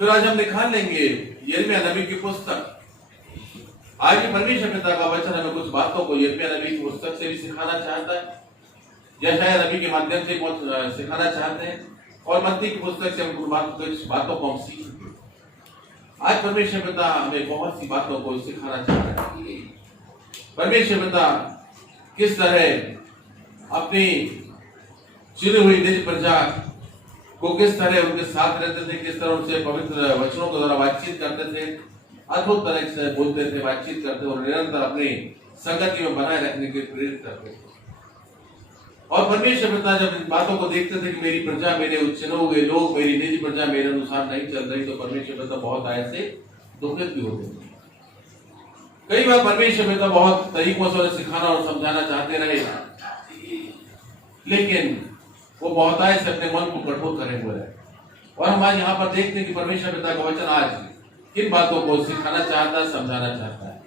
फिर आज हम निकाल लेंगे यिर्मयाह नबी की पुस्तक। आज ये परमेश्वर पिता का वचन हमें कुछ बातों को यिर्मयाह नबी की पुस्तक से भी सिखाना चाहता है, यशायाह नबी के माध्यम से सिखाना चाहते हैं, और मत्ती की पुस्तक से हम कुछ बातों को हम सीखेंगे। आज परमेश्वर पिता हमें बहुत सी बातों को सिखाना चाह रहे हैं। परमेश्वर पिता किस तरह अपनी चुनी हुई निज प्रजा को किस तरह उनके साथ रहते थे, किस तरह उनसे पवित्र वचनों के द्वारा बातचीत करते थे, अद्भुत तरह से बोलते थे, बातचीत करते और निरंतर अपनी संगति में बनाए रखने के प्रेरित करते थे। और परमेश्वर पिता जब इन बातों को देखते थे कि मेरी प्रजा, मेरे चुने हुए लोग, मेरी निज प्रजा मेरे अनुसार नहीं चल रही, तो परमेश्वर पिता बहुत ऐसे दुखित भी होते थे। कई बार परमेश्वर पिता बहुत तरीकों से सिखाना और समझाना चाहते रहे, लेकिन वो बहुत से अपने मन को कठोर करे हुए रहे। और हम आज यहाँ पर देखते हैं कि परमेश्वर पिता का वचन आज किन बातों को सिखाना चाहता है, समझाना चाहता है।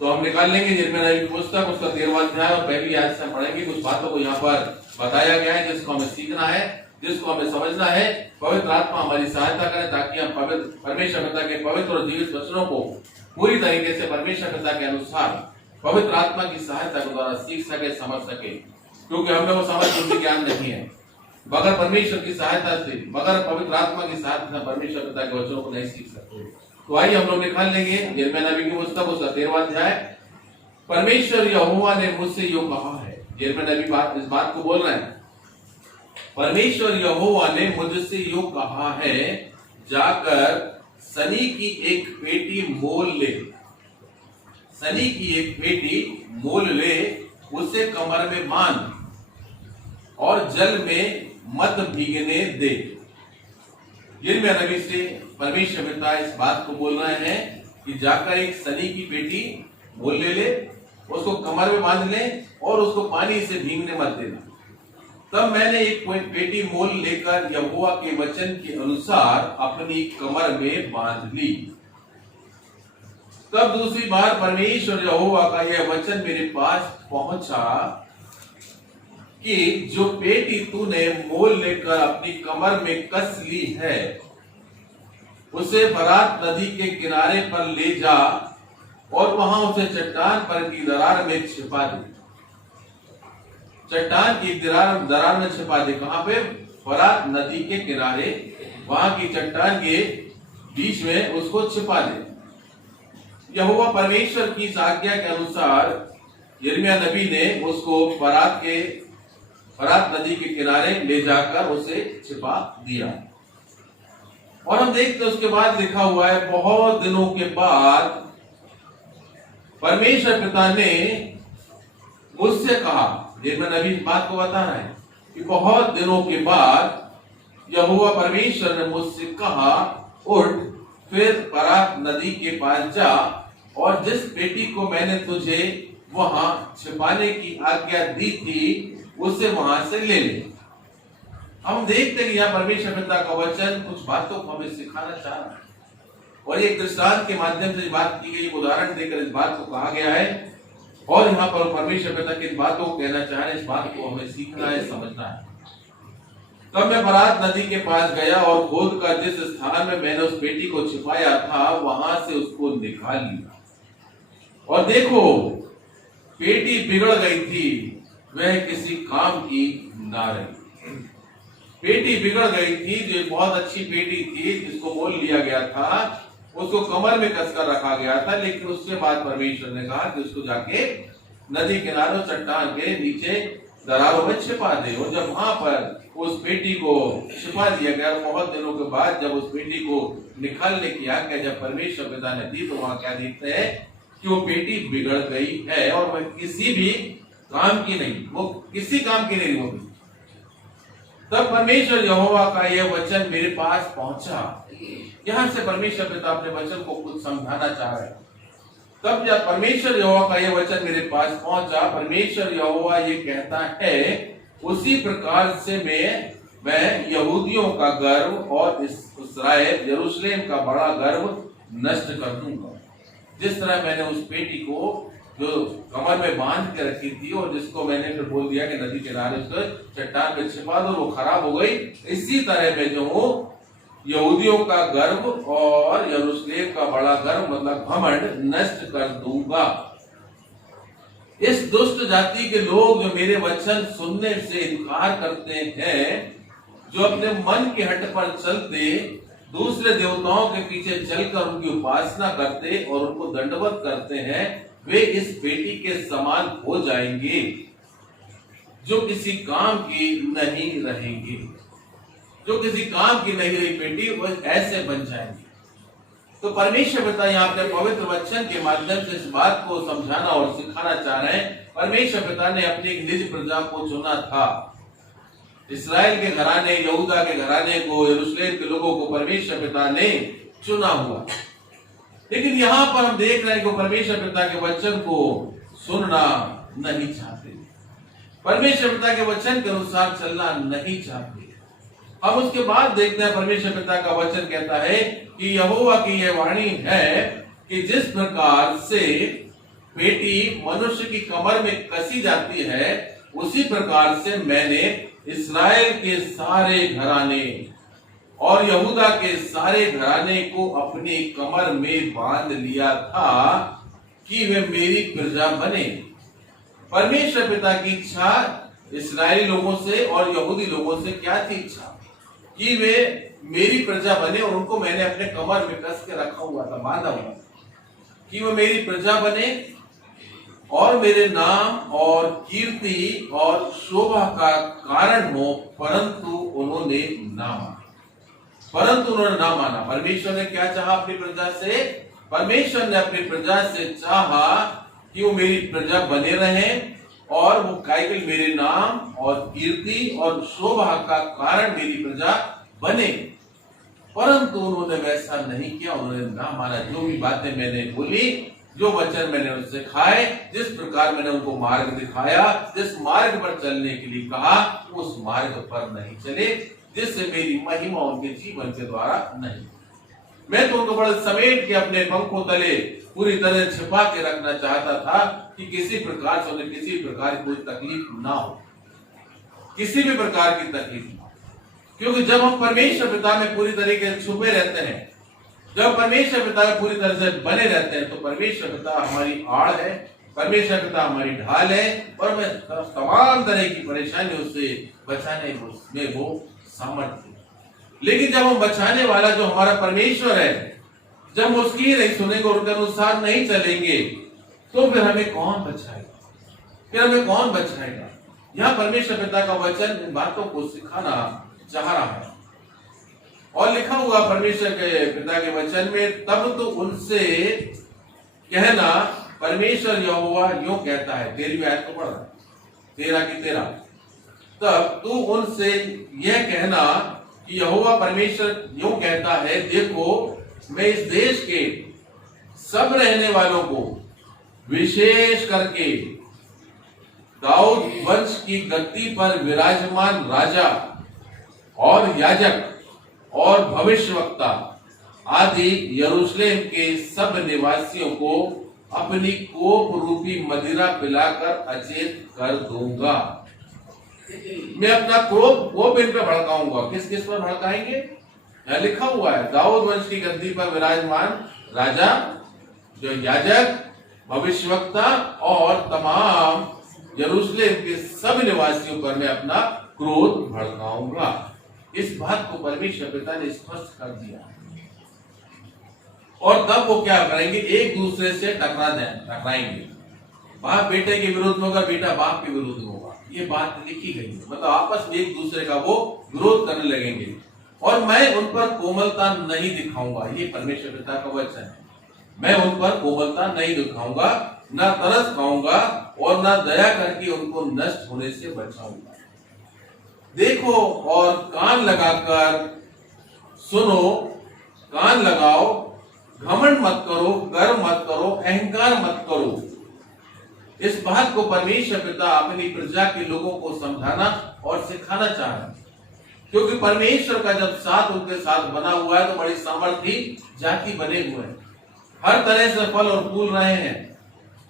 तो हम निकाल लेंगे यिर्मयाह नबी की पुस्तक, उसका 13वां अध्याय, और पहली आयत से पढ़ेंगे। कुछ बातों को यहाँ पर बताया गया है जिसको हमें सीखना है, जिसको हमें समझना है। पवित्र आत्मा हमारी सहायता करे ताकि हम परमेश्वर पिता के पवित्र और जीवित वचनों को पूरी तरीके से परमेश्वर पिता के अनुसार पवित्र आत्मा की सहायता के द्वारा सीख सके, समझ सके, क्योंकि हमें वो समझ बुद्धि ज्ञान नहीं है। बगैर परमेश्वर की सहायता से, बगैर पवित्र आत्मा की सहायता से परमेश्वर पिता के वचनों को नहीं सीख सकते। तो आइए हम लोग निकाल लेंगे यिर्मयाह नबी की पुस्तक, उसका 13वां अध्याय। परमेश्वर यहोवा ने मुझसे यो कहा है। यिर्मयाह नबी इस बात को बोल रहे हैं, परमेश्वर यहोवा ने मुझसे यो कहा है, जाकर सनी की एक पेटी मोल ले, सनी की एक पेटी मोल ले, उसे कमर में बांध और जल में मत भीगने दे। यिर्मयाह नबी से परमेश्वर पिता इस बात को बोल रहे हैं कि जाकर एक सनी की पेटी मोल ले, उसको कमर में बांध ले और उसको पानी से भीगने मत देना। तब मैंने एक पेटी मोल लेकर यहोवा के वचन के अनुसार अपनी कमर में बांध ली। तब दूसरी बार परमेश्वर यहोवा का यह वचन मेरे पास पहुंचा कि जो पेटी तूने मोल लेकर अपनी कमर में कस ली है, उसे फरात नदी के किनारे पर ले जा और वहां उसे चट्टान पर की दरार में छिपा दे। चट्टान की दरार में छिपा दे। कहां पे? फरात नदी के किनारे, वहां की चट्टान के बीच में उसको छिपा दे। यहोवा परमेश्वर की आज्ञा के अनुसार यिर्मयाह नबी ने उसको फरात नदी के किनारे ले जाकर उसे छिपा दिया। और हम देखते हैं उसके बाद लिखा हुआ है, बहुत दिनों के बाद परमेश्वर पिता ने मुझसे कहा। यिर्मयाह नबी इस बात को बता रहे हैं कि बहुत दिनों के बाद यहोवा परमेश्वर ने मुझसे कहा, उठ, फिर फरात नदी के पास जा और जिस पेटी को मैंने तुझे वहां छिपाने की आज्ञा दी थी, उसे वहां से ले ले। हम देखते हैं यहाँ परमेश्वर पिता का वचन कुछ बातों को हमें सिखाना चाह रहा है, और एक दृष्टांत के माध्यम से बात की गई, उदाहरण देकर इस बात को कहा गया है। और यहाँ पर परमेश्वर पिता की बातों को कहना चाह रहे हैं, इस बात को हमें सीखना है, समझना है। तब मैं फरात नदी के पास गया और खोद कर जिस स्थान में मैंने उस पेटी को छिपाया था, वहां से उसको निकाल लिया। और देखो, पेटी बिगड़ गई थी, वह किसी काम की ना रही। पेटी बिगड़ गई थी, जो बहुत अच्छी पेटी थी, जिसको मोल लिया गया था, उसको कमर में कसकर रखा गया था। लेकिन उसके बाद परमेश्वर ने कहा कि उसको जाके नदी किनारों, चट्टान के नीचे दरारों में छिपा दे। और जब वहां पर उस पेटी को छिपा दिया गया, बहुत दिनों के बाद जब उस पेटी को निकालने की आज्ञा जब परमेश्वर पिता ने दी, तो वहां क्या देखते हैं कि वो पेटी बिगड़ गई है और वह किसी भी काम की नहीं, वो किसी काम की नहीं होगी। तब परमेश्वर यहोवा का यह वचन मेरे पास पहुंचा। यहां से परमेश्वर पिता अपने वचन को कुछ समझाना चाह रहे हैं। तब जब परमेश्वर यहोवा का यह वचन मेरे पास पहुंचा, परमेश्वर यहोवा ये कहता है, उसी प्रकार से मैं यहूदियों का गर्व और इस्राएल यरूशलेम का बड़ा गर्व नष्ट कर दूंगा। जिस तरह मैंने उस पेटी को जो कमर में बांध के रखी थी और जिसको मैंने फिर बोल दिया कि नदी किनारे उसको चट्टान पे छिपा दो, वो खराब हो गई, इसी तरह मैं जो हूँ यहूदियों का गर्व और यरूशलेम का बड़ा गर्व मतलब घमंड नष्ट कर दूंगा। इस दुष्ट जाति के लोग जो मेरे वचन सुनने से इनकार करते हैं, जो अपने मन के हट पर चलते दूसरे देवताओं के पीछे चलकर उनकी उपासना करते और उनको दंडवत करते हैं, वे इस बेटी के समान हो जाएंगे जो किसी काम की नहीं रहेंगी। जो किसी काम की नहीं रही बेटी वो ऐसे बन जाएंगी। तो परमेश्वर पिता यहाँ अपने पवित्र वचन के माध्यम से इस बात को समझाना और सिखाना चाह रहे हैं। परमेश्वर पिता ने अपनी एक निज प्रजा को चुना था। इस्राएल के घराने, यहूदा के घराने को, यरूशलेम के लोगों को परमेश्वर पिता ने चुना हुआ। लेकिन यहाँ पर हम देख रहे हैं कि परमेश्वर पिता के वचन को सुनना नहीं चाहते, परमेश्वर पिता के वचन के अनुसार चलना नहीं चाहते। हम उसके बाद देखते हैं परमेश्वर पिता का वचन कहता है कि यहोवा की यह वाणी है कि जिस प्रकार से पेटी मनुष्य की कमर में कसी जाती है, उसी प्रकार से मैंने इस्राएल के सारे घराने और यहूदा के सारे घराने को अपनी कमर में बांध लिया था कि वे मेरी प्रजा बने। परमेश्वर पिता की इच्छा इस्राएली लोगों से और यहूदी लोगों से क्या थी? इच्छा कि वे मेरी प्रजा बने, और उनको मैंने अपने कमर में कस के रखा हुआ था, बांधा हुआ कि वो मेरी प्रजा बने और मेरे नाम और कीर्ति और शोभा का कारण हो, परंतु उन्होंने ना माना। परमेश्वर ने क्या चाहा अपनी प्रजा से? परमेश्वर ने अपनी प्रजा से चाहा कि वो मेरी प्रजा बने रहें और वो कायकिल मेरे नाम और कीर्ति और शोभा का कारण मेरी प्रजा बने, परंतु उन्होंने वैसा नहीं किया, उन्होंने ना माना। जो भी बातें मैंने बोली, जो वचन मैंने उनसे खाए, जिस प्रकार मैंने उनको मार्ग दिखाया, जिस मार्ग पर चलने के लिए कहा, उस मार्ग पर नहीं चले, जिससे मेरी महिमा उनके जीवन के द्वारा नहीं। मैं तो उनको बड़े समेट के अपने पंखों तले पूरी तरह छिपा के रखना चाहता था कि किसी प्रकार से उन्हें किसी प्रकार की कोई तकलीफ ना हो, किसी भी प्रकार की तकलीफ ना हो। क्योंकि जब हम परमेश्वर पिता में पूरी तरीके से छुपे रहते हैं, जब परमेश्वर पिता में पूरी तरह से बने रहते हैं, तो परमेश्वर पिता हमारी आड़ है, परमेश्वर पिता हमारी ढाल है और मैं तमाम तरह की परेशानियों से बचाने में वो सामर्थ्य। लेकिन जब हम बचाने वाला जो हमारा परमेश्वर है, जब हम उसकी ही नहीं सुनेंगे और उनके अनुसार नहीं चलेंगे, तो फिर हमें कौन बचाएगा? यहाँ परमेश्वर पिता का वचन इन बातों को सिखाना चाह रहा है। और लिखा हुआ परमेश्वर के पिता के वचन में, तब तो उनसे कहना, परमेश्वर यहोवा यूं कहता है, 13वीं आयत को पढ़, 13 की 13, तब तू उनसे यह कहना कि यहोवा परमेश्वर यूं कहता है, देखो मैं इस देश के सब रहने वालों को, विशेष करके दाऊद वंश की गद्दी पर विराजमान राजा और याजक और भविष्यवक्ता आदि यरूशलेम के सब निवासियों को अपनी कोप रूपी मदिरा पिलाकर अचेत कर दूंगा। मैं अपना कोप इन पर भड़काऊंगा। किस किस पर भड़काएंगे? यहां लिखा हुआ है, दाऊद वंश की गद्दी पर विराजमान राजा, जो याजक, भविष्यवक्ता और तमाम यरूशलेम के सब निवासियों पर मैं अपना क्रोध भड़काऊंगा। इस बात को परमेश्वर पिता ने स्पष्ट कर दिया। और तब वो क्या करेंगे? एक दूसरे से टकराएंगे। बाप बेटे के विरुद्ध होगा, बेटा बाप के विरुद्ध होगा। ये बात लिखी गई है, मतलब आपस में एक दूसरे का वो विरोध करने लगेंगे और मैं उन पर कोमलता नहीं दिखाऊंगा। ये परमेश्वर पिता का वचन है। मैं उन पर कोमलता नहीं दिखाऊंगा, ना तरस खाऊंगा और ना दया करके उनको नष्ट होने से बचाऊंगा। देखो और कान लगाकर सुनो, कान लगाओ, घमंड मत करो, गर्व मत करो, अहंकार मत करो। इस बात को परमेश्वर पिता अपनी प्रजा के लोगों को समझाना और सिखाना चाह रहे हैं, क्योंकि परमेश्वर का जब साथ उनके साथ बना हुआ है तो बड़ी सामर्थी जाति बने हुए हैं, हर तरह से फल और फूल रहे हैं।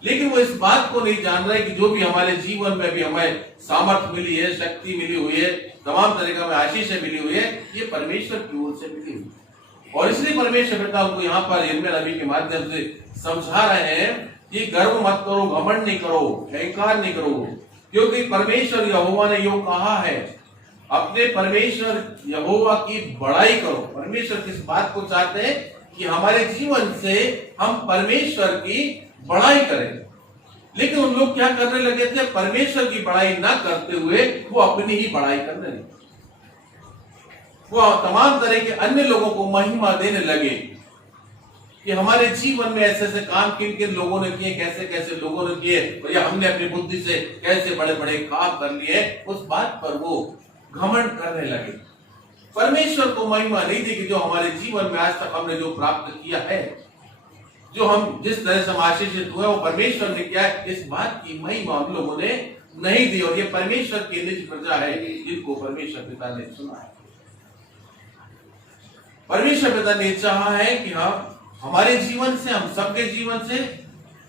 लेकिन वो इस बात को नहीं जान रहे कि जो भी हमारे जीवन में भी हमें सामर्थ्य मिली है, शक्ति मिली हुई है, तमाम तरीका में आशीषें मिली हुई है, ये परमेश्वर की ओर से मिली हुई। और इसलिए परमेश्वर पिता उनको यहाँ पर यिर्मयाह नबी के माध्यम से समझा रहे हैं कि गर्व मत करो, घमंड नहीं करो, अहंकार नहीं करो, क्योंकि परमेश्वर यहोवा ने यो कहा है। अपने परमेश्वर यहोवा की बड़ाई करो। परमेश्वर किस बात को चाहते हैं कि हमारे जीवन से हम परमेश्वर की बड़ाई करें। लेकिन उन लोग क्या करने लगे थे, परमेश्वर की बड़ाई ना करते हुए वो अपनी ही बड़ाई करने लगे। वो तमाम तरह के अन्य लोगों को महिमा देने लगे कि हमारे जीवन में ऐसे ऐसे काम किन किन लोगों ने किए, कैसे कैसे लोगों ने किए, और या हमने अपनी बुद्धि से कैसे बड़े बड़े काम कर लिए, उस बात पर वो घमंड करने लगे। परमेश्वर को महिमा नहीं दी कि जो हमारे जीवन में आज तक हमने जो प्राप्त किया है, जो हम जिस तरह से आशीषित हुए, वो परमेश्वर ने किया है, इस बात की महिमा हम लोगों ने नहीं दी। और ये परमेश्वर की निज प्रजा है जिनको परमेश्वर पिता ने चुना है। परमेश्वर पिता ने चाहा है कि हम हमारे जीवन से, हम सबके जीवन से,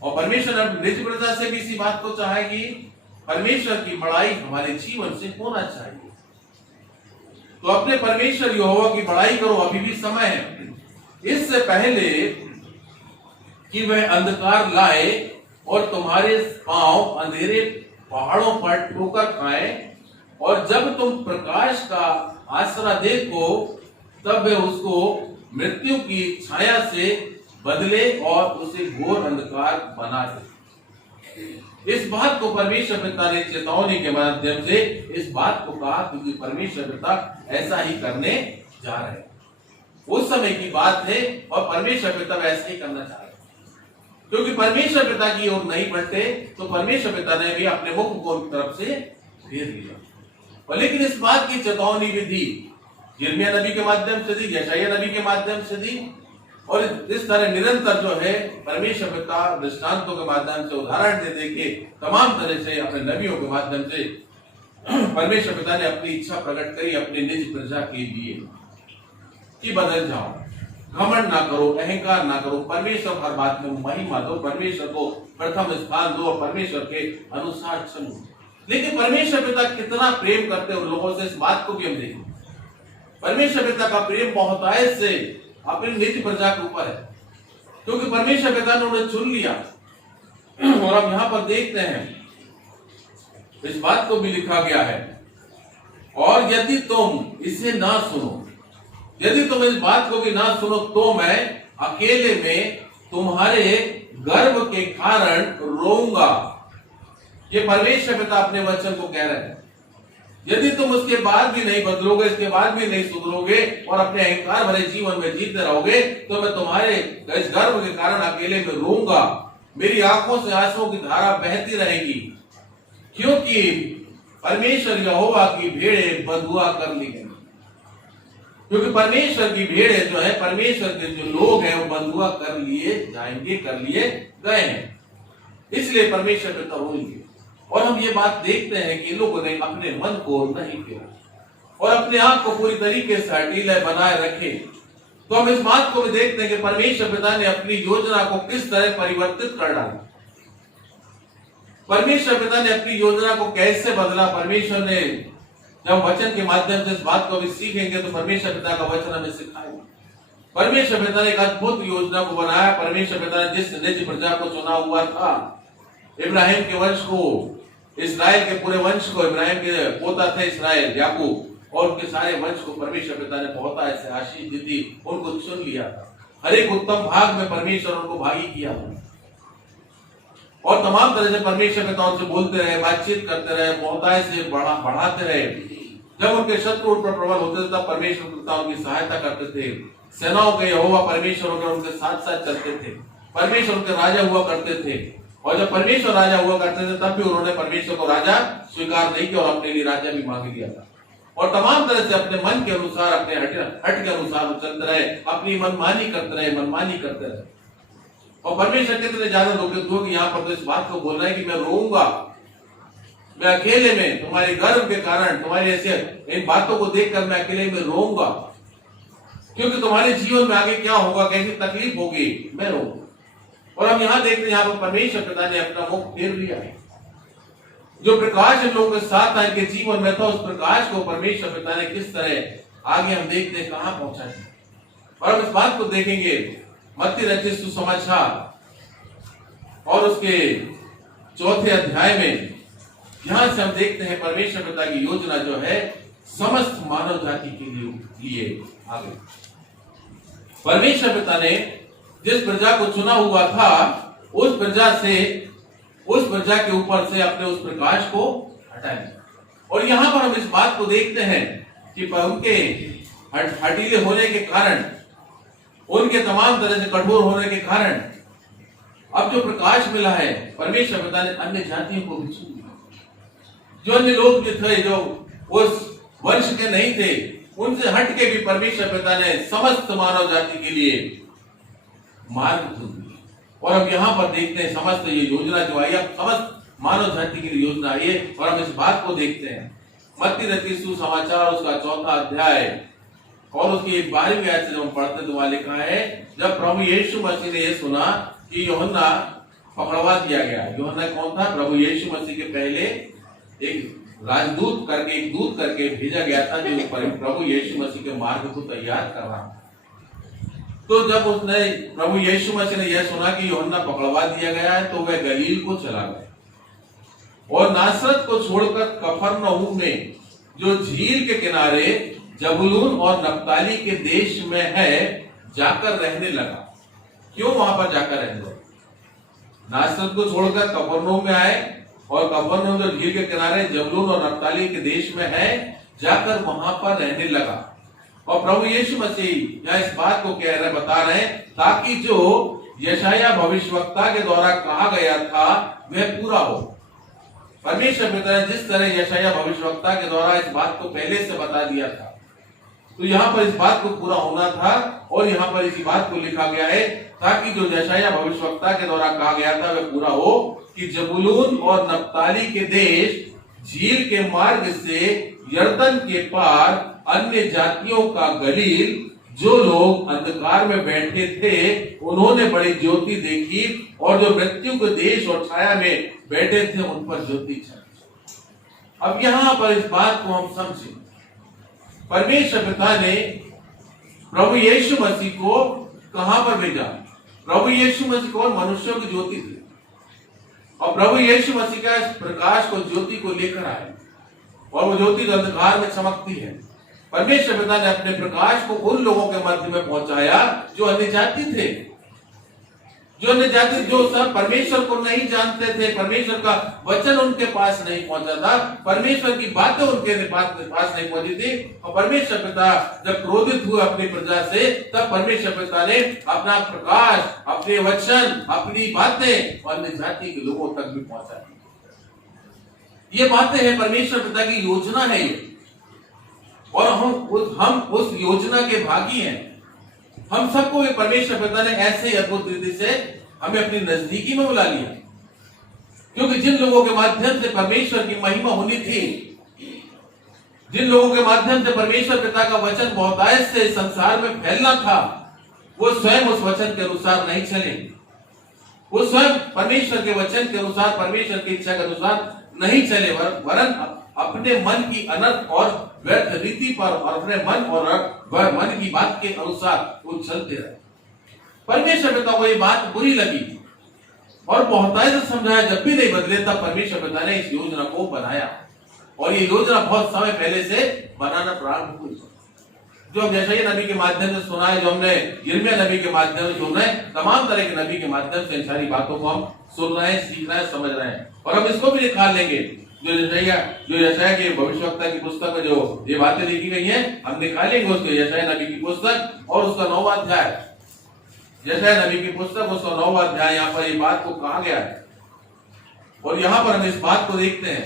और परमेश्वर अपनी निज प्रजा से भी इसी बात को चाहे कि परमेश्वर की बड़ाई हमारे जीवन से होना चाहिए। तो अपने परमेश्वर यहोवा की बड़ाई करो, अभी भी समय है, इससे पहले कि वह अंधकार लाए और तुम्हारे पांव अंधेरे पहाड़ों पर ठोकर खाए, और जब तुम प्रकाश का आसरा देखो तब वह उसको मृत्यु की छाया से बदले और उसे घोर अंधकार बना दे। इस बात को परमेश्वर पिता ने चेतावनी के माध्यम से इस बात को कहा, क्योंकि परमेश्वर पिता ऐसा ही करने जा रहे हैं। उस समय की बात है और परमेश्वर पिता वैसा ही करना चाह रहे हैं, क्योंकि परमेश्वर पिता की ओर नहीं बढ़ते तो परमेश्वर पिता ने भी अपने मुख को उनकी तरफ से फेर लिया। और लेकिन इस बात की चेतावनी भी दी, यिर्मयाह नबी के माध्यम से दी, यशायाह नबी के माध्यम से दी, और इस तरह निरंतर जो है परमेश्वर पिता दृष्टांतों के माध्यम से, उदाहरण दे दे के, तमाम तरह से अपने नबियों के माध्यम से परमेश्वर पिता ने अपनी इच्छा प्रकट करी अपनी निज प्रजा के लिए कि बदल जाओ, घमंड ना करो, अहंकार ना करो, परमेश्वर हर बात में महिमा दो, परमेश्वर को प्रथम स्थान दो और परमेश्वर के अनुसार चलो। लेकिन परमेश्वर पिता कितना प्रेम करते उन लोगों से, इस बात को भी हम देखें। परमेश्वर पिता का प्रेम बहुतायत से अपनी निज प्रजा के ऊपर है, क्योंकि परमेश्वर पिता ने उन्हें चुन लिया। और हम यहाँ पर देखते हैं इस बात को भी लिखा गया है, और यदि तुम इसे ना सुनो, यदि तुम इस बात को भी ना सुनो, तो मैं अकेले में तुम्हारे गर्व के कारण रोऊंगा। ये परमेश्वर पिता अपने वचन को कह रहे हैं। यदि तुम उसके बाद भी नहीं बदलोगे, इसके बाद भी नहीं सुधरोगे और अपने अहंकार भरे जीवन में जीते रहोगे, तो मैं तुम्हारे इस गर्व के कारण अकेले में रोऊंगा। मेरी आंखों से आंसुओं की धारा बहती रहेगी, क्योंकि परमेश्वर यहोवा की भेड़ें बदुआ कर ली गई। क्योंकि परमेश्वर की भेड़ें जो है, परमेश्वर के जो लोग हैं, वो बदुआ कर लिए जाएंगे, कर लिए गए हैं, इसलिए परमेश्वर पिता रोएंगे। और हम ये बात देखते हैं कि लोगों ने अपने मन को नहीं फेरा और अपने आप को पूरी तरीके से हठीला बनाए रखे। तो हम इस बात को भी देखते हैं कि परमेश्वर पिता ने अपनी योजना को किस तरह परिवर्तित कर डाला। परमेश्वर पिता ने अपनी योजना को कैसे बदला। परमेश्वर ने, जब वचन के माध्यम से इस बात को भी सीखेंगे तो परमेश्वर पिता का वचन हमें सिखाएगा। परमेश्वर पिता ने एक अद्भुत योजना को बनाया। परमेश्वर पिता ने जिस निज प्रजा को चुना हुआ था, इब्राहिम के वंश को, इस्राएल के पूरे वंश को, इब्राहिम के पोता थे इस्राएल, याकूब, और उनके सारे वंश को परमेश्वर पिता ने बहुत ऐसे आशीष दी थी, उनको चुन लिया था। हर एक उत्तम भाग में परमेश्वर उनको भागी किया था और तमाम तरह से परमेश्वर पिता उनसे बोलते रहे, बातचीत करते रहे, बहुतायत से बढ़ाते रहे। जब उनके शत्रु उन पर प्रबल होते थे तब परमेश्वर पिता उनकी सहायता करते थे। सेनाओं के यहोवा परमेश्वर उनके साथ साथ चलते थे। परमेश्वर उनके राजा हुआ करते थे, और जब परमेश्वर राजा हुआ करते थे तब भी उन्होंने परमेश्वर को राजा स्वीकार नहीं किया और अपने लिए राजा भी मांग लिया था। और तमाम तरह से अपने मन के अनुसार, अपने हट के अनुसार वो चलते रहे, अपनी मनमानी करते रहे। और परमेश्वर कितने ज्यादा दुखित हुए कि यहाँ पर तो इस बात को बोल रहे हैं कि मैं रोऊंगा, मैं अकेले में तुम्हारे गर्व के कारण, तुम्हारे ऐसे इन बातों को देखकर मैं अकेले में रोऊंगा, क्योंकि तुम्हारे जीवन में आगे क्या होगा, कैसी तकलीफ होगी, मैं रोऊंगा। और हम यहाँ देखते हैं, यहाँ पर परमेश्वर पिता ने अपना मुख फेर लिया है। जो प्रकाश इन लोगों के साथ था, इनके जीवन में था, उस प्रकाश को परमेश्वर पिता ने किस तरह आगे हम देखते हैं कहां पहुंचा है। और हम इस बात को देखेंगे मत्ती रचित सुसमाचार और उसके 4 अध्याय में। यहां से हम देखते हैं परमेश्वर पिता की योजना जो है समस्त मानव जाति के लिए आगे। परमेश्वर पिता ने जिस प्रजा को चुना हुआ था, उस प्रजा के ऊपर से अपने उस प्रकाश को हटाया। और यहां पर हम इस बात को देखते हैं कि उनके हठीले होने के कारण, उनके तमाम तरह से कठोर होने के कारण अब जो प्रकाश मिला है, परमेश्वर पिता ने अन्य जातियों को भी चुन लिया। जो अन्य लोग जो थे, जो उस वंश के नहीं थे, उनसे हट के भी परमेश्वर पिता ने समस्त मानव जाति के लिए मार्ग चुन दिया। और अब यहाँ पर देखते हैं समस्त ये योजना जो आई, अब समस्त मानव जाति के लिए योजना आई है। और हम इस बात को देखते हैं मत्ती रचित सुसमाचार उसका 4 अध्याय और उसकी 12वीं आयत से जब हम पढ़ते तो वहां लिखा है, जब प्रभु यीशु मसीह ने यह सुना कि यूहन्ना पकड़वा दिया गया। यूहन्ना कौन था? प्रभु यीशु मसीह के पहले एक राजदूत करके, एक दूत करके भेजा गया था, जो प्रभु यीशु मसीह के मार्ग को तैयार कर रहा। तो जब उसने प्रभु यीशु मसीह ने यह सुना कि यूहन्ना पकड़वा दिया गया है, तो वह गलील को चला गया और नासरत को छोड़कर कफरनहूम में, जो झील के किनारे जबूलून और नप्ताली के देश में है, जाकर रहने लगा। क्यों वहां पर जाकर रहने लगा? नासरत को छोड़कर कफरनहूम में आए और कफरनहूम जो झील के किनारे जबूलून और नप्ताली के देश में है, जाकर वहां पर रहने लगा। और प्रभु यीशु मसीह यहाँ इस बात को बता रहे हैं, ताकि जो यशायाह भविष्यवक्ता के द्वारा कहा गया था वह पूरा हो। परमेश्वर पिता ने जिस तरह यशायाह भविष्यवक्ता के द्वारा इस बात को पहले से बता दिया था, तो यहाँ पर इस बात को पूरा होना था। और यहाँ पर इसी बात को लिखा गया है, ताकि जो यशायाह भविष्यवक्ता के द्वारा कहा गया था वह पूरा हो, कि जबूलून और नप्ताली के देश झील के मार्ग से यरदन के पार अन्य जातियों का गलील, जो लोग अंधकार में बैठे थे, उन्होंने बड़ी ज्योति देखी, और जो मृत्यु के देश और छाया में बैठे थे, उन पर ज्योति छाई। अब यहां पर इस बात को हम समझें, परमेश्वर पिता ने प्रभु यीशु मसीह को कहां पर भेजा? प्रभु यीशु मसीह कौन? मनुष्यों की ज्योति थी। और प्रभु यीशु मसीह का इस प्रकाश को, ज्योति को लेकर आए, और वो ज्योति अंधकार में चमकती है। परमेश्वर पिता ने अपने प्रकाश को उन लोगों के मध्य में पहुंचाया जो अन्य जाति थे, जो सब परमेश्वर को नहीं जानते थे। परमेश्वर का वचन उनके पास नहीं पहुंचा था, परमेश्वर की बातें उनके पास नहीं पहुंची थी। और परमेश्वर पिता जब क्रोधित हुए अपनी प्रजा से, तब परमेश्वर पिता ने अपना प्रकाश, अपने वचन, अपनी बातें अन्य जाति के लोगों तक भी पहुंचा दी। ये बातें हैं, परमेश्वर पिता की योजना है ये, और हम उस योजना के भागी हैं। हम सबको परमेश्वर पिता ने ऐसे ही अद्भुत रीति से हमें अपनी नजदीकी में बुला लिया, क्योंकि जिन लोगों के माध्यम से परमेश्वर की महिमा होनी थी, जिन लोगों के माध्यम से परमेश्वर पिता का वचन बहुतायत से संसार में फैलना था, वो स्वयं उस वचन के अनुसार नहीं चले। वो स्वयं परमेश्वर के वचन के अनुसार, परमेश्वर की इच्छा के अनुसार नहीं चले, वरन अपने मन की अनर्थ और व्यर्थ रीति पर और अपने मन और मन की बात के अनुसार वो चलते रहे। परमेश्वर पिता को ये बात बुरी लगी और बहुतायत से समझाया, जब भी नहीं बदले, तब परमेश्वर पिता ने इस योजना को बनाया। और ये योजना बहुत समय पहले से बनाना प्रारंभ हुई, जो हम यशायाह नबी के माध्यम से सुना है, जो हमने यिर्मयाह नबी के माध्यम से सुना है, तमाम तरह के नबी के माध्यम से इन सारी बातों को हम सुन रहे हैं, सीख रहे हैं, समझ रहे हैं। और हम इसको भी निकाल लेंगे, जो यशायाह की भविष्यवक्ता की पुस्तक में जो ये बातें लिखी गई हैं, हम निकालेंगे उसके यशायाह नबी की पुस्तक और उसका 9वां अध्याय, यशायाह नबी की पुस्तक उसका 9वां अध्याय, यहाँ पर ये बात को कहा गया है। और यहाँ पर हम इस बात को देखते हैं,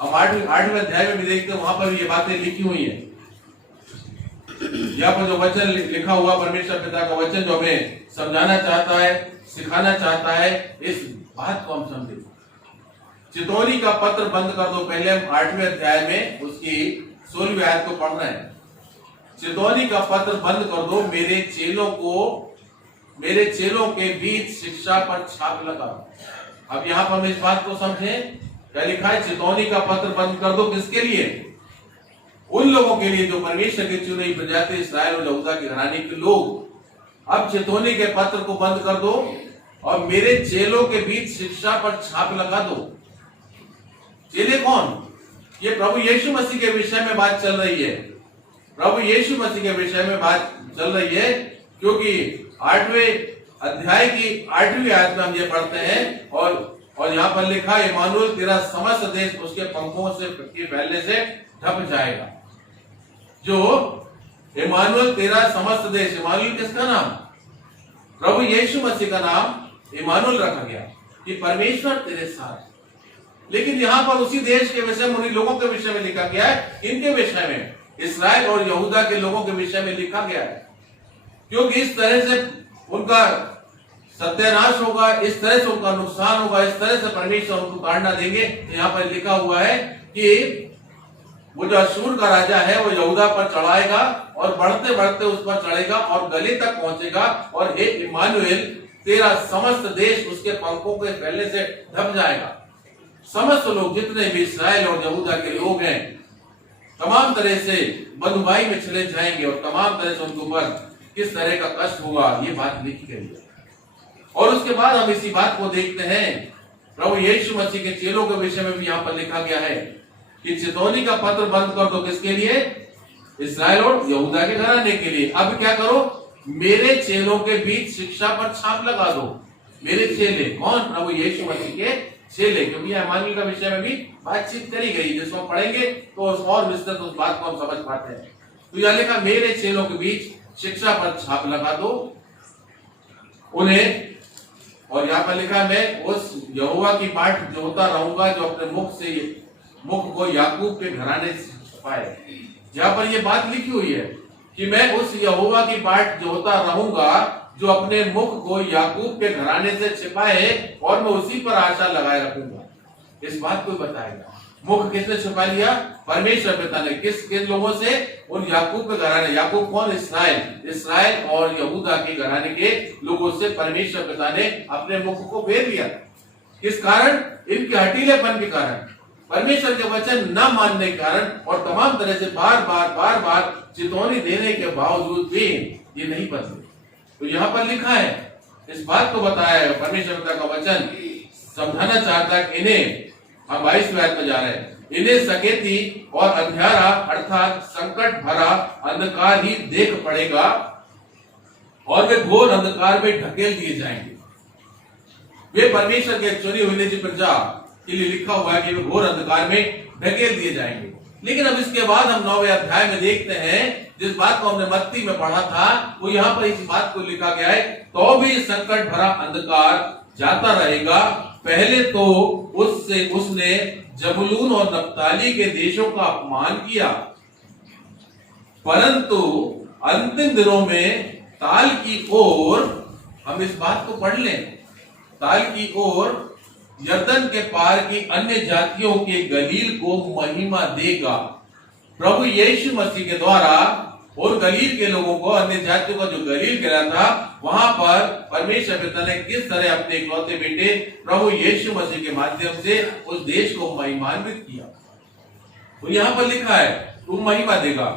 हम 8वें अध्याय में भी देखते हैं, वहां पर ये बातें लिखी हुई है। यहाँ पर जो वचन लिखा हुआ, परमेश्वर पिता का वचन जो हमें समझाना चाहता है, सिखाना चाहता है, इस बात को हम समझे। चितौनी का पत्र बंद कर दो, पहले हम 8वें अध्याय में उसकी 16वीं आयत को पढ़ रहे हैं। चितौनी का पत्र बंद कर दो, मेरे चेलों के बीच शिक्षा पर छाप लगा। अब यहाँ पर हम इस बात को समझें, क्या लिखा है? चेतावनी का पत्र बंद कर दो। किसके लिए? उन लोगों के लिए जो परमेश्वर की चुनी प्रजाति इस्राएल और यहूदा के घराने के लोग। अब चेतावनी के पत्र को बंद कर दो और मेरे चेलों के बीच शिक्षा पर छाप लगा दो। चेले कौन? ये प्रभु यीशु मसीह के विषय में बात चल रही है। प्रभु यीशु मसीह के विषय में बात चल रही है, क्योंकि 8वें अध्याय की 8वीं आयत में हम ये पढ़ते हैं और यहाँ पर लिखा, इमानुएल तेरा समस्त देश उसके पंखों से फैलने से ढप जाएगा। जो इमानुएल तेरा समस्त देश, इमानुएल किसका नाम? प्रभु यीशु मसीह का नाम इमानुएल रखा गया कि परमेश्वर तेरे साथ। लेकिन यहाँ पर उसी देश के विषय में, उन्हीं लोगों के विषय में लिखा गया है, इनके विषय में, इस्राएल और यहूदा के लोगों के विषय में लिखा गया है, क्योंकि इस तरह से उनका सत्यानाश होगा, इस तरह से उनका नुकसान होगा, इस तरह से परमेश्वर उनको ताड़ना देंगे। यहाँ पर लिखा हुआ है कि वो जो अशूर का राजा है वो यहूदा पर चढ़ाएगा और बढ़ते बढ़ते उस पर चढ़ेगा और गले तक पहुंचेगा, और हे इमानुएल तेरा समस्त देश उसके पंखों के फैलने से ढप जाएगा। समस्त लोग जितने भी इस्राएल और यहूदा के लोग हैं तमाम तरह से बंधुभाई में चले जाएंगे और तमाम तरह से उनके ऊपर किस तरह का कष्ट होगा, ये बात लिखी गई है। और उसके बाद हम इसी बात को देखते हैं, प्रभु यीशु मसीह के चेलों के विषय में भी यहाँ पर लिखा गया है कि चेतावनी का पत्र बंद कर दो। किसके लिए? इस्राएल और यहूदा के घराने के लिए। अब क्या करो? मेरे चेलों के बीच शिक्षा पर छाप लगा दो। मेरे चेले कौन? प्रभु यीशु मसीह के चेले, क्योंकि इमानुएल का विषय में भी बातचीत करी गई, जिसको पढ़ेंगे तो और विस्तृत उस बात को हम समझ पाते हैं। तो यह लिखा, मेरे चेलों के बीच शिक्षा पर छाप लगा दो उन्हें। और यहाँ पर लिखा, मैं उस यहोवा की बाट जोहता रहूंगा जो अपने मुख को याकूब के घराने से छुपाए। यहाँ पर ये बात लिखी हुई है कि मैं उस यहोवा की बाट जोहता रहूंगा जो अपने मुख को याकूब के घराने से छिपाए, और मैं उसी पर आशा लगाए रखूंगा। इस बात को बताएगा। मुख किसने छुपा लिया? परमेश्वर पिता ने। किन लोगों से? उन याकूब के घराने। याकूब कौन? इस्राएल और यहूदा के घराने के लोगों से परमेश्वर पिता ने अपने मुख को फेर लिया। किस कारण? इनके हठीलेपन के कारण, परमेश्वर के वचन न मानने के कारण, और तमाम तरह से बार बार चेतावनी देने के बावजूद भी ये नहीं बदले। तो यहाँ पर लिखा है, इस बात को बताया है, परमेश्वर पिता का वचन समझाना चाहता है। इन्हें हम 22वें आयत में जा रहे हैं, इन्हें सकेती और अंधियारा अर्थात संकट भरा अंधकार ही देख पड़ेगा और वे घोर अंधकार में ढकेल दिए जाएंगे। वे परमेश्वर के चुनी हुई प्रजा के लिए लिखा हुआ है कि वे घोर अंधकार में ढकेल दिए जाएंगे। लेकिन अब इसके बाद हम 9वें अध्याय में देखते हैं, जिस बात को हमने मत्ती में पढ़ा था, वो यहाँ पर इस बात को लिखा गया है, तो भी संकट भरा अंधकार जाता रहेगा। पहले तो उसने जबूलून और नप्ताली के देशों का अपमान किया, परंतु अंतिम दिनों में ताल की ओर, हम इस बात को पढ़ लें, ताल की ओर यरदन के पार की अन्य जातियों के गलील को महिमा देगा। प्रभु यीशु मसीह के द्वारा और गलील के लोगों को, अन्य जातियों का जो गलील गिरा था, वहां पर परमेश्वर पिता ने किस तरह अपने इकलौते बेटे प्रभु यीशु मसीह के माध्यम से उस देश को महिमान्वित किया। तो यहाँ पर लिखा है, तू महिमा देगा।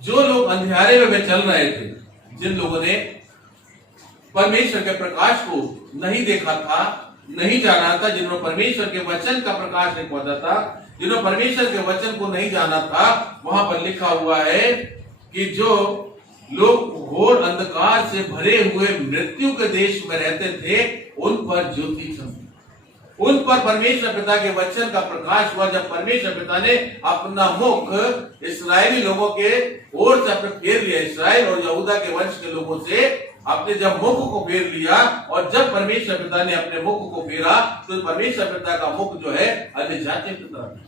जो लोग अंधियारे में चल रहे थे, जिन लोगों ने परमेश्वर के प्रकाश को नहीं देखा था, नहीं जाना था, जिन्होंने परमेश्वर के वचन का प्रकाश नहीं पहुंचा था, जिन्होंने परमेश्वर के वचन को नहीं जाना था, वहां पर लिखा हुआ है कि जो लोग घोर अंधकार से भरे हुए मृत्यु के देश में रहते थे, उन पर ज्योति चमकी, उन पर परमेश्वर पिता के वचन का प्रकाश हुआ। जब परमेश्वर पिता ने अपना मुख इस्राएली लोगों के ओर से अपने फेर लिया, इस्राएल और यहूदा के वंश के लोगों से अपने जब मुख को फेर लिया, और जब परमेश्वर पिता ने अपने मुख को फेरा, तो परमेश्वर पिता का मुख जो है अन्य जातियों की तरफ,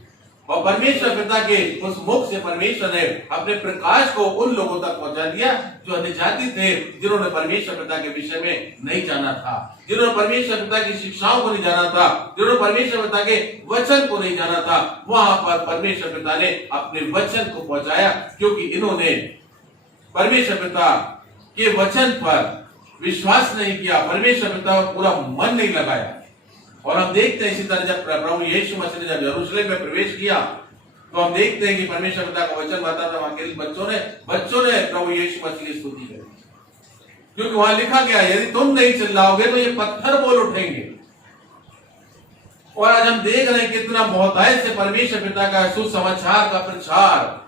और परमेश्वर पिता के उस मुख से परमेश्वर ने अपने प्रकाश को उन लोगों तक पहुंचा दिया जो अन्य जाति थे, जिन्होंने परमेश्वर पिता के विषय में नहीं जाना था, जिन्होंने परमेश्वर पिता की शिक्षाओं को नहीं जाना था, जिन्होंने परमेश्वर पिता के वचन को नहीं जाना था। वहां पर परमेश्वर पिता ने अपने वचन को पहुंचाया, क्योंकि इन्होंने परमेश्वर पिता के वचन पर विश्वास नहीं किया, परमेश्वर पिता का पूरा मन नहीं लगाया। और हम देखते हैं इसी तरह जब प्रभु यीशु मसीह ने जब यरूशलेम में प्रवेश किया तो हम देखते हैं कि परमेश्वर पिता का वचन बताता वहां के बच्चों ने प्रभु यीशु मसीह की स्तुति करी, क्योंकि वहां लिखा गया यदि तुम नहीं चिल्लाओगे तो ये पत्थर बोल उठेंगे। और आज हम देख रहे हैं कितना बहुतायत से परमेश्वर पिता का सुसमाचार का प्रचार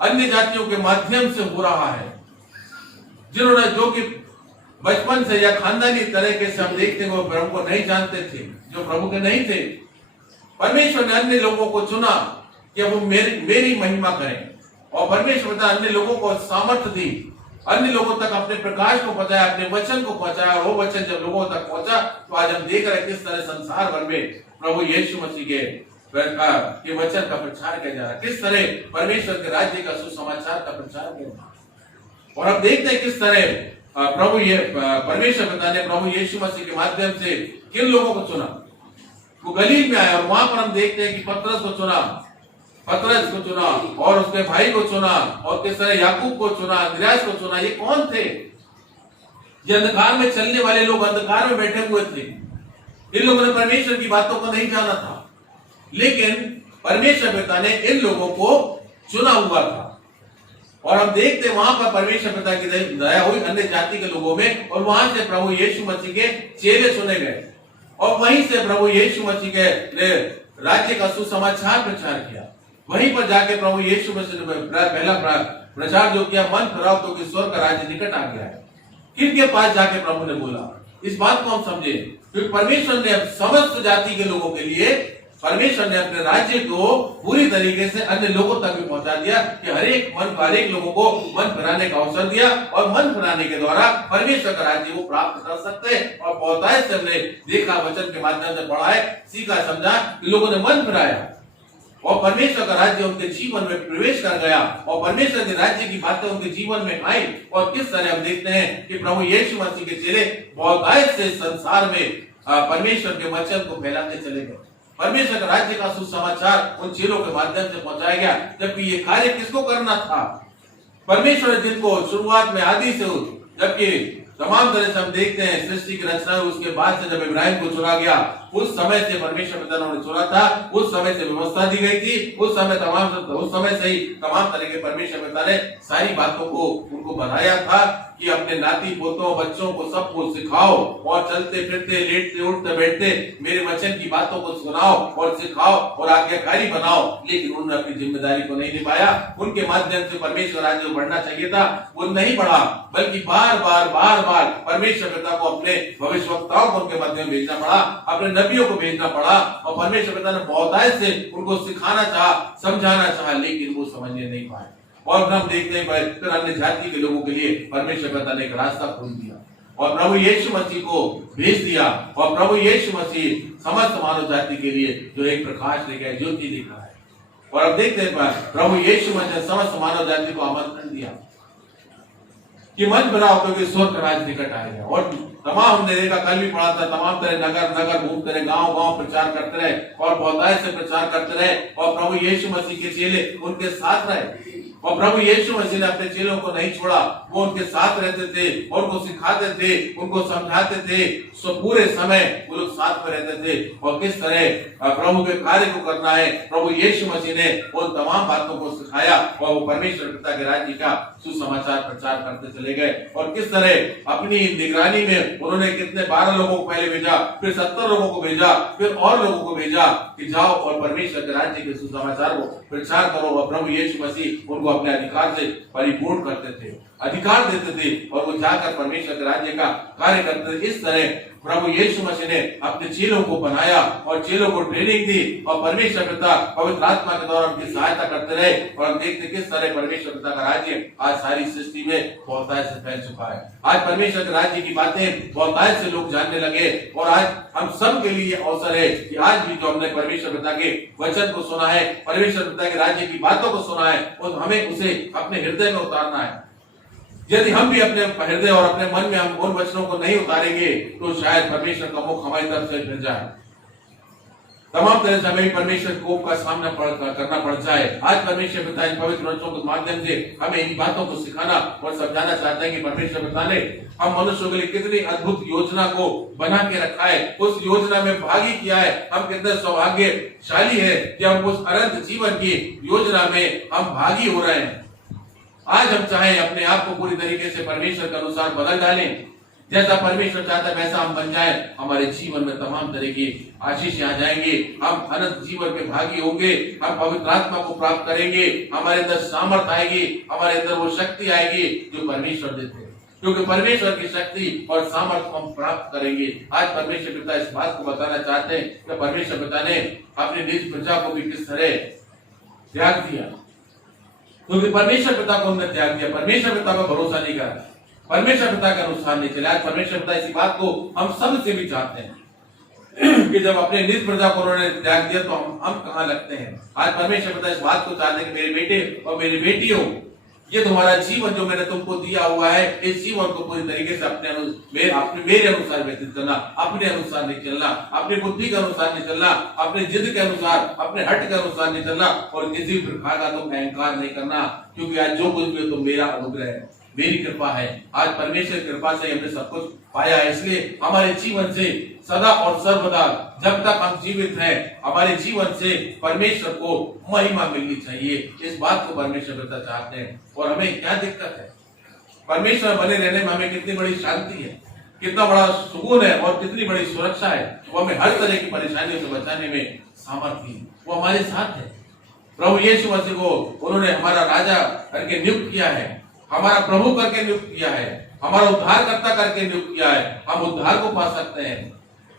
अन्य जातियों के माध्यम से हो रहा है, जिन्होंने जो कि बचपन से या खानदानी तरीके से हम देखते हैं वो प्रभु को नहीं जानते थे, जो प्रभु के नहीं थे। परमेश्वर ने अन्य लोगों को चुना कि वो मेरी महिमा करें, और परमेश्वर पिता अन्य लोगों को सामर्थ्य दी, अन्य लोगों तक अपने प्रकाश को पहुंचाया, अपने वचन को पहुंचाया। और वो वचन जब लोगों तक पहुंचा तो आज हम देख रहे हैं किस तरह संसार भर में प्रभु यीशु मसीह के वचन का प्रचार किया जा रहा है, किस तरह परमेश्वर के राज्य का सुसमाचार का प्रचार किया जा रहा है। और हम देखते हैं किस तरह परमेश्वर पिता ने प्रभु यीशु मसीह के माध्यम से किन लोगों को चुना। वो गलील में आया और वहां पर हम देखते हैं कि पतरस को चुना और उसके भाई को चुना, और किस तरह याकूब को चुना, अंद्रयास को चुना। ये कौन थे? ये अंधकार में चलने वाले लोग, अंधकार में बैठे हुए थे। इन लोगों ने परमेश्वर की बातों को नहीं जाना था, लेकिन परमेश्वर पिता ने इन लोगों को चुना हुआ था। और हम देखते वहां पर परमेश्वर पिता की दया हुई अन्य जाति के लोगों में, और वहां से प्रभु यीशु मसीह के चेले चुने गए, और वहीं से प्रभु यीशु मसीह के राज्य का सुसमाचार प्रचार किया। वहीं पर जाके प्रभु यीशु मसीह ने पहला प्रचार जो किया, मन फिराओ तो स्वर्ग का राज्य निकट आ गया है। किनके पास जाके प्रभु ने बोला? इस बात को हम समझे, क्योंकि परमेश्वर ने समस्त जाति के लोगों के लिए परमेश्वर ने अपने राज्य को पूरी तरीके से अन्य लोगों तक भी पहुंचा दिया, कि हर एक लोगों को मन फिराने का अवसर दिया, और मन फिराने के द्वारा परमेश्वर का राज्य वो प्राप्त कर सकते हैं। और बहुतायत से हमने देखा, वचन के माध्यम से पढ़ा है, सीखा, समझा कि लोगों ने मन फिराया और परमेश्वर का राज्य उनके जीवन में प्रवेश कर गया, और परमेश्वर के राज्य की बातें उनके जीवन में आई। और किस तरह हम देखते हैं कि प्रभु यीशु मसीह के चेले बहुतायत से संसार में परमेश्वर के वचन को फैलाते चले गए। परमेश्वर का राज्य का सुसमाचार उन चेलों के माध्यम से पहुंचाया गया, जबकि ये कार्य किसको करना था? परमेश्वर ने जिनको शुरुआत में आदि से, जबकि तमाम तरह से हम देखते हैं सृष्टि की रचना, उसके बाद से जब इब्राहिम को चुना गया, उस समय से परमेश्वर पिता ने चुना था, उस समय से व्यवस्था दी गई थी, उस समय से ही तमाम तरह के परमेश्वर पिता ने सारी बातों को उनको बनाया था कि अपने नाती पोतों बच्चों को सबको सिखाओ, और चलते फिरते लेटते उठते बैठते मेरे वचन की बातों को सुनाओ और सिखाओ और आज्ञाकारी बनाओ। लेकिन उन्होंने अपनी जिम्मेदारी को नहीं निभाया। उनके माध्यम से परमेश्वर राज्य बढ़ना चाहिए था, वो नहीं बढ़ा, बल्कि बार बार परमेश्वर पिता को अपने भविष्यवक्ताओं को उनके माध्यम भेजना पड़ा, अपने नबियों को भेजना पड़ा, और परमेश्वर पिता ने बहुतायत से उनको सिखाना चाहा, समझाना चाहा, लेकिन वो समझने नहीं पाए। और हम देखते हैं फिर अन्य जाति के लोगों के लिए परमेश्वर पिता ने एक रास्ता खोल दिया और प्रभु यीशु मसीह को भेज दिया, और प्रभु यीशु मसीह समस्त मानव जाति के लिए जो एक प्रकाश लेकर आए, ज्योति लेकर आए। और अब देखते हैं प्रभु यीशु मसीह समस्त मानव जाति को आमंत्रण दिया कि मन फिराओ क्योंकि स्वर्ग का राज्य निकट आएगा। और तमाम हमने देखा, कल भी पढ़ा था, तमाम तरह नगर घूमते रहे, गांव प्रचार करते रहे और बहुतायत से प्रचार करते रहे, और प्रभु यीशु मसीह के चेले उनके साथ रहे। और प्रभु यीशु मसीह ने अपने चेलों को नहीं छोड़ा, वो उनके साथ रहते थे, उनको सिखाते थे, उनको समझाते थे, सो पूरे समय वो लोग साथ में रहते थे। और किस तरह प्रभु के कार्य को करना है, प्रभु यीशु मसीह ने उन तमाम बातों को सिखाया, और वो परमेश्वर पिता के राज्य का सुसमाचार प्रचार करते चले गए। और किस तरह अपनी निगरानी में उन्होंने कितने 12 लोगों को पहले भेजा, फिर 70 लोगों को भेजा, फिर और लोगों को भेजा कि जाओ और परमेश्वर के राज्य के सुसमाचार को प्रचार करो। और प्रभु यीशु मसीह उनको अपने अधिकार से परिपूर्ण करते थे, अधिकार देते थे, और वो जाकर परमेश्वर के राज्य का कार्य करते थे। इस तरह प्रभु यीशु मसीह ने अपने चेलों को बनाया और चेलों को ट्रेनिंग दी, और परमेश्वर पिता पवित्र आत्मा के द्वारा उनकी सहायता करते रहे। और हम देखते किस तरह परमेश्वर पिता का राज्य आज सारी सृष्टि में बहुतायत से फैल चुका है। आज परमेश्वर के राज्य की बातें बहुतायत से लोग जानने लगे, और आज हम सब के लिए अवसर है कि आज भी जो हमने परमेश्वर पिता के वचन को सुना है, परमेश्वर पिता के राज्य की बातों को सुना है, और हमें उसे अपने हृदय में उतारना है। यदि हम भी अपने हृदय और अपने मन में हम उन वचनों को नहीं उतारेंगे तो शायद परमेश्वर का मुख हमारी तरफ से फिर जाए। तमाम तरह से हमें परमेश्वर कोप का सामना करना पड़ जाए। आज परमेश्वर पिता इन पवित्र वचनों के माध्यम से हमें इन बातों को सिखाना और समझाना चाहते हैं कि परमेश्वर पिता ने हम मनुष्यों के लिए कितनी अद्भुत योजना को बना के रखा है, उस योजना में भागी किया है। हम कितने सौभाग्यशाली है कि हम उस अनंत जीवन की योजना में हम भागी हो रहे हैं। आज हम चाहे अपने आप को पूरी तरीके से परमेश्वर के अनुसार बदल डालें, जैसा परमेश्वर चाहता है वैसा हम बन जाए, हमारे जीवन में तमाम तरह की आशीष आ जाएंगे। हम अनंत जीवन में भागी होंगे, हम पवित्र आत्मा को प्राप्त करेंगे, हमारे अंदर सामर्थ आएगी, हमारे अंदर वो शक्ति आएगी जो परमेश्वर देते हैं, क्योंकि परमेश्वर की शक्ति और सामर्थ हम प्राप्त करेंगे। आज परमेश्वर पिता इस बात को बताना चाहते हैं कि परमेश्वर पिता ने अपनी निज प्रजा को भी किस तरह त्याग दिया, क्योंकि परमेश्वर पिता को हमने त्याग दिया, परमेश्वर पिता का भरोसा नहीं करा, परमेश्वर पिता के अनुसार नहीं चले। आज परमेश्वर पिता इसी बात को हम सब से भी चाहते हैं कि जब अपने निज प्रजा को उन्होंने त्याग दिया तो हम कहां लगते हैं। आज परमेश्वर पिता इस बात को चाहते हैं कि मेरे बेटे और मेरी बेटियों, ये तुम्हारा जीवन जो मैंने तुमको दिया हुआ है, इस जीवन को पूरी तरीके से अपने मेरे अनुसार व्यतीत करना, अपने अनुसार नहीं चलना, अपनी बुद्धि के अनुसार नहीं चलना, अपने जिद के अनुसार, अपने हट के अनुसार नहीं चलना, और किसी प्रकार का तुम अहंकार नहीं करना, क्योंकि आज जो कुछ भी तो मेरा अनुग्रह है, मेरी कृपा है। आज परमेश्वर की कृपा से हमने सब कुछ पाया है, इसलिए हमारे जीवन से सदा और सर्वदा जब तक हम जीवित हैं, हमारे जीवन से परमेश्वर को महिमा मिलनी चाहिए। इस बात को परमेश्वर पिता चाहते हैं। और हमें क्या दिक्कत है, परमेश्वर बने रहने में हमें कितनी बड़ी शांति है, कितना बड़ा सुकून है और कितनी बड़ी सुरक्षा है। वो हमें हर तरह की परेशानियों से बचाने में सामर्थ्य, वो हमारे साथ है। प्रभु यीशु मसीह को उन्होंने हमारा राजा करके नियुक्त किया है, हमारा प्रभु करके नियुक्त किया है, हमारा उद्धारकर्ता करके नियुक्त किया है। हम उद्धार को पा सकते हैं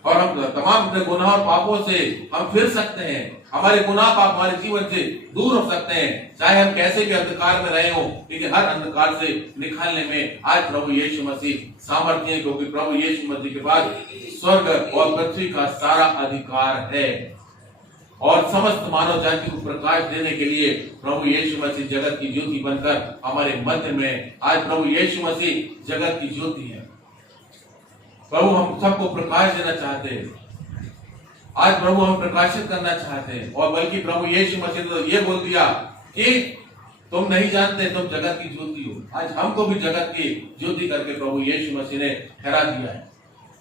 और हम तमाम अपने गुनाह और पापों से हम फिर सकते हैं। हमारे गुनाह पाप हमारे जीवन से दूर हो सकते हैं, चाहे हम कैसे भी अंधकार में रहे हो, लेकिन हर अंधकार से निकालने में आज प्रभु यीशु मसीह सामर्थ्य है, क्योंकि प्रभु यीशु मसीह के बाद स्वर्ग और पृथ्वी का सारा अधिकार है। और समस्त मानव जाति को प्रकाश देने के लिए प्रभु यीशु मसीह जगत की ज्योति बनकर हमारे मध्य में, आज प्रभु यीशु मसीह जगत की ज्योति है। प्रभु हम सबको प्रकाश देना चाहते हैं, आज प्रभु हम प्रकाशित करना चाहते हैं। और बल्कि प्रभु यीशु मसीह ने तो ये बोल दिया कि तुम नहीं जानते तुम जगत की ज्योति हो। आज हमको भी जगत की ज्योति करके प्रभु यीशु मसीह ने ठहरा दिया है,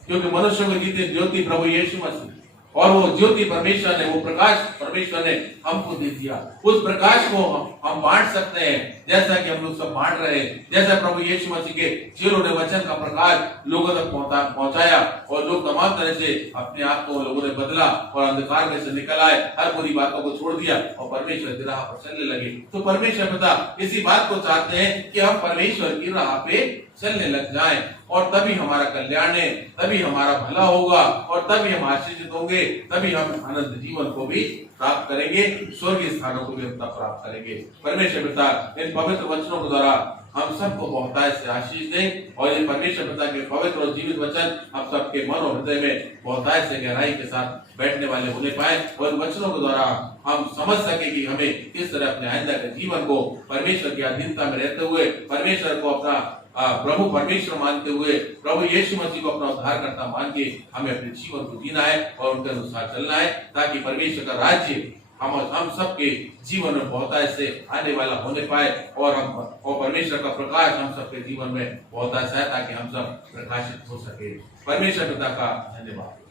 क्योंकि मनुष्यों में जीते ज्योति प्रभु यीशु मसीह, और वो ज्योति परमेश्वर ने, वो प्रकाश परमेश्वर ने हमको दे दिया। उस प्रकाश को हम बांट सकते हैं, जैसा कि हम लोग सब बांट रहे हैं। जैसा प्रभु यीशु मसीह के चेलों ने वचन का प्रकाश लोगों तक पहुंचाया और लोग तमाम तरह से अपने आप को लोगों ने बदला और अंधकार में से निकल आए, हर बुरी बातों को छोड़ दिया और परमेश्वर की राह पर चलने लगे। तो परमेश्वर पिता इसी बात को चाहते हैं कि हम परमेश्वर की राह पे चलने लग जाएं, और तभी हमारा कल्याण है, तभी हमारा भला होगा, और तभी हम आशीषित होंगे, तभी हम अनंत जीवन को भी प्राप्त करेंगे, स्वर्गीय स्थानों को भी हम तब प्राप्त करेंगे। परमेश्वर पिता इन पवित्र वचनों के द्वारा हम सबको बहुतायत से आशीष दे, और ये परमेश्वर पिता के पवित्र और जीवित वचन हम सबके मन और हृदय में बहुतायत से गहराई के साथ बैठने वाले होने पाए, और वचनों के द्वारा हम समझ सके कि हमें किस तरह अपने आइंदा के जीवन को परमेश्वर की अधीनता में रहते हुए, परमेश्वर को अपना प्रभु परमेश्वर मानते हुए, प्रभु यीशु मसीह को अपना उद्धारकर्ता मान के हमें अपने जीवन को जीना है और उनके अनुसार चलना है, ताकि परमेश्वर का राज्य हम सबके जीवन में बहुतायत से आने वाला होने पाए, और परमेश्वर का प्रकाश हम सबके जीवन में बहुतायत से आए, ताकि हम सब प्रकाशित हो सके। परमेश्वर पिता का धन्यवाद।